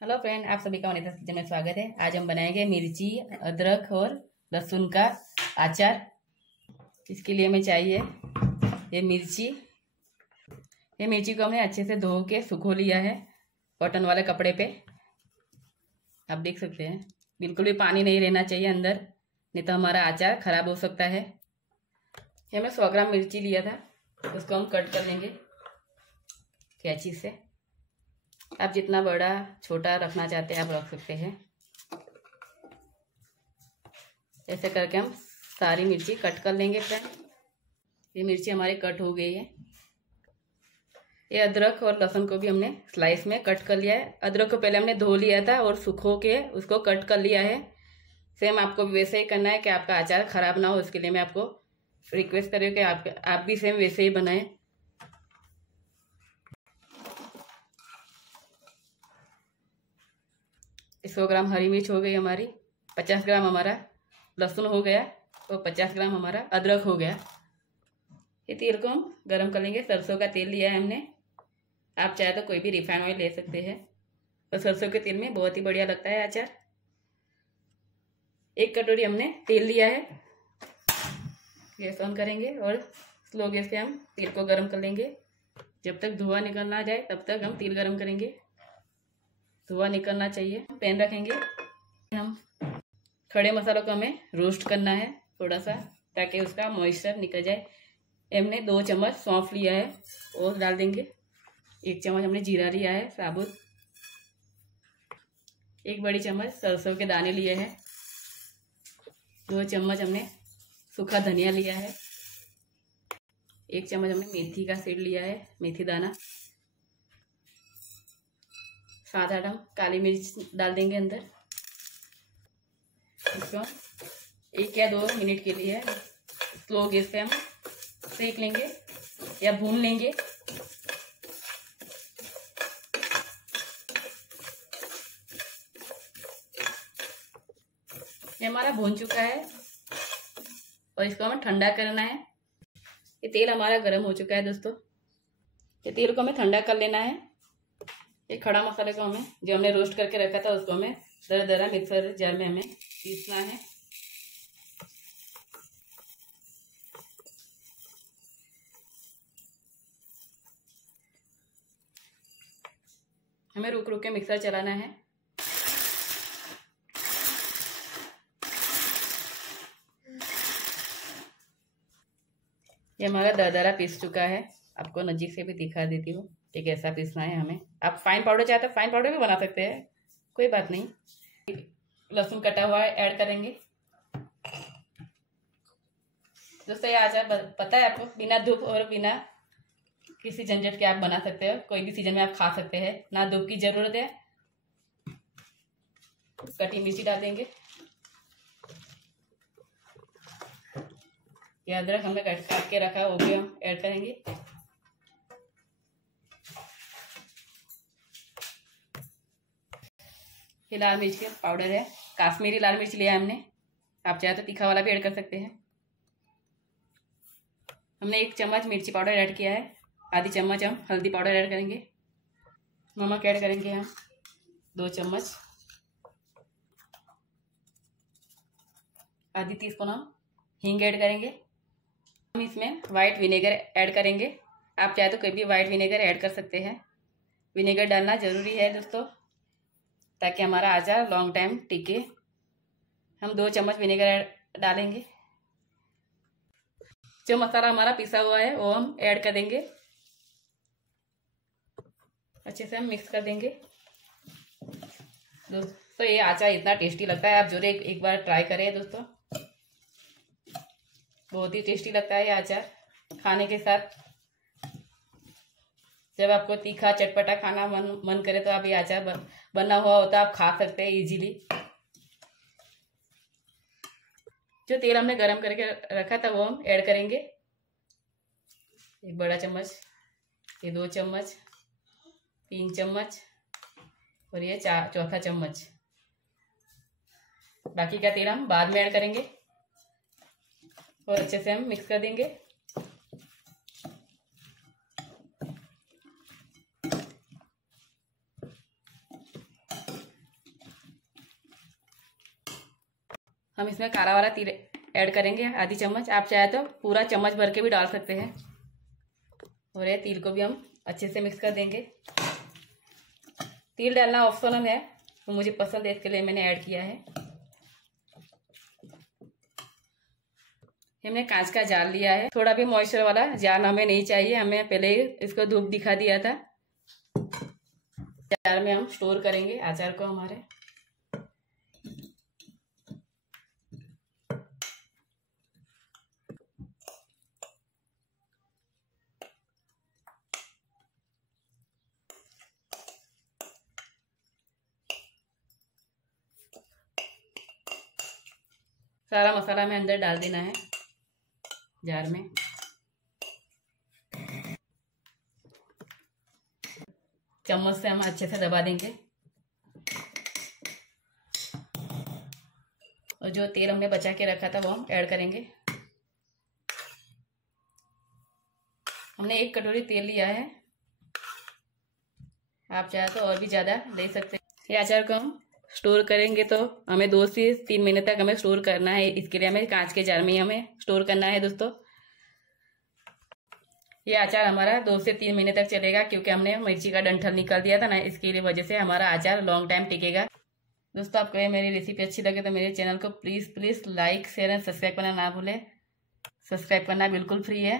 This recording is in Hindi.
हेलो फ्रेंड, आप सभी का वनिता किचन में स्वागत है। आज हम बनाएंगे मिर्ची, अदरक और लहसुन का अचार। इसके लिए हमें चाहिए ये मिर्ची। ये मिर्ची को हमने अच्छे से धो के सुखो लिया है कॉटन वाले कपड़े पे। आप देख सकते हैं बिल्कुल भी पानी नहीं रहना चाहिए अंदर, नहीं तो हमारा अचार खराब हो सकता है। ये हमें 100 ग्राम मिर्ची लिया था, उसको हम कट कर लेंगे कैंची से। आप जितना बड़ा छोटा रखना चाहते हैं आप रख सकते हैं। ऐसे करके हम सारी मिर्ची कट कर लेंगे फ्रेंड। ये मिर्ची हमारी कट हो गई है। ये अदरक और लहसुन को भी हमने स्लाइस में कट कर लिया है। अदरक को पहले हमने धो लिया था और सुखो के उसको कट कर लिया है। सेम आपको भी वैसे ही करना है कि आपका अचार खराब ना हो। इसके लिए मैं आपको रिक्वेस्ट कर रही हूँ कि आप भी सेम वैसे ही बनाएं। 100 ग्राम हरी मिर्च हो गई हमारी, 50 ग्राम हमारा लहसुन हो गया और 50 ग्राम हमारा अदरक हो गया। ये तेल को हम गरम कर लेंगे। सरसों का तेल लिया है हमने। आप चाहे तो कोई भी रिफाइंड ऑयल ले सकते हैं, और सरसों के तेल में बहुत ही बढ़िया लगता है अचार। 1 कटोरी हमने तेल लिया है। गैस ऑन करेंगे और स्लो गैस पे हम तेल को गरम कर लेंगे। जब तक धुआं निकलना जाए तब तक हम तेल गरम करेंगे। धुआं निकलना चाहिए। पैन रखेंगे। हम खड़े मसालों को हमें रोस्ट करना है थोड़ा सा, ताकि उसका मॉइस्चर निकल जाए। हमने 2 चम्मच सौंफ लिया है और डाल देंगे। 1 चम्मच हमने जीरा लिया है साबुत। 1 बड़ी चम्मच सरसों के दाने लिए हैं। 2 चम्मच हमने सूखा धनिया लिया है। 1 चम्मच हमने मेथी का सीड लिया है, मेथी दाना। 7-8 हम काली मिर्च डाल देंगे अंदर। इसको 1 या 2 मिनट के लिए स्लो गैस पे हम सेक लेंगे या भून लेंगे। ये हमारा भून चुका है और इसको हमें ठंडा करना है। ये तेल हमारा गर्म हो चुका है दोस्तों। ये तेल को हमें ठंडा कर लेना है। ये खड़ा मसाले को हमें, जो हमने रोस्ट करके रखा था, उसको हमें दरदरा मिक्सर जार में हमें पीसना है। हमें रुक रुक के मिक्सर चलाना है। ये हमारा दरदरा पीस चुका है। आपको नजीक से भी दिखा देती हूँ कि कैसा पीसना है हमें। आप फाइन पाउडर चाहते हो फाइन पाउडर भी बना सकते हैं, कोई बात नहीं। लहसुन कटा हुआ ऐड करेंगे। दोस्तों ये अचार पता है आपको, बिना धूप और बिना किसी झंझट के आप बना सकते हो। कोई भी सीजन में आप खा सकते हैं, ना धूप की जरूरत है। कटी मिर्ची डाल देंगे। ये अदरक हमने काट के रखा है, वो भी हम ऐड करेंगे। ये लाल मिर्च का पाउडर है, काश्मीरी लाल मिर्च लिया है हमने। आप चाहे तो तीखा वाला भी ऐड कर सकते हैं। हमने 1 चम्मच मिर्ची पाउडर ऐड किया है। आधी चम्मच हम हल्दी पाउडर ऐड करेंगे। नमक ऐड करेंगे हम 2 चम्मच। आधी टीस्पून हम हींग ऐड करेंगे। हम इसमें वाइट विनेगर ऐड करेंगे। आप चाहे तो कोई भी वाइट विनेगर ऐड कर सकते हैं। विनेगर डालना ज़रूरी है दोस्तों, ताकि हमारा अचार लॉन्ग टाइम टिके। हम 2 चम्मच विनेगर डालेंगे। जो मसाला हमारा पिसा हुआ है वो हम ऐड कर देंगे। अच्छे से हम मिक्स कर देंगे। दोस्तों ये अचार इतना टेस्टी लगता है, आप जरूर एक बार ट्राई करें दोस्तों। बहुत ही टेस्टी लगता है ये अचार खाने के साथ। जब आपको तीखा चटपटा खाना मन करे तो आप ये अचार बना हुआ होता है, आप खा सकते हैं इजीली। जो तेल हमने गरम करके रखा था वो हम ऐड करेंगे। 1 बड़ा चम्मच, ये 2 चम्मच, 3 चम्मच और ये चौथा चम्मच। बाकी का तेल हम बाद में ऐड करेंगे और अच्छे से हम मिक्स कर देंगे। हम इसमें काला वाला तिल ऐड करेंगे, आधी चम्मच। आप चाहे तो पूरा चम्मच भर के भी डाल सकते हैं। और ये तिल को भी हम अच्छे से मिक्स कर देंगे। तिल डालना ऑप्शनल है, तो मुझे पसंद है इसके लिए मैंने ऐड किया है। हमने कांच का जार लिया है, थोड़ा भी मॉइस्चर वाला जार हमें नहीं चाहिए। हमें पहले ही इसको धूप दिखा दिया था। जार में हम स्टोर करेंगे अचार को हमारे। सारा मसाला हमें अंदर डाल देना है जार में। चम्मच से हम अच्छे से दबा देंगे। और जो तेल हमने बचा के रखा था वो हम ऐड करेंगे। हमने 1 कटोरी तेल लिया है, आप चाहे तो और भी ज़्यादा ले सकते हैं। ये अचार को हम स्टोर करेंगे तो हमें 2 से 3 महीने तक हमें स्टोर करना है। इसके लिए हमें कांच के जार में ही हमें स्टोर करना है दोस्तों। ये अचार हमारा 2 से 3 महीने तक चलेगा, क्योंकि हमने मिर्ची का डंठल निकाल दिया था ना, इसकी लिए वजह से हमारा अचार लॉन्ग टाइम टिकेगा। दोस्तों, आपको ये मेरी रेसिपी अच्छी लगे तो मेरे चैनल को please like share and subscribe करना ना भूलें। सब्सक्राइब करना बिल्कुल फ्री है।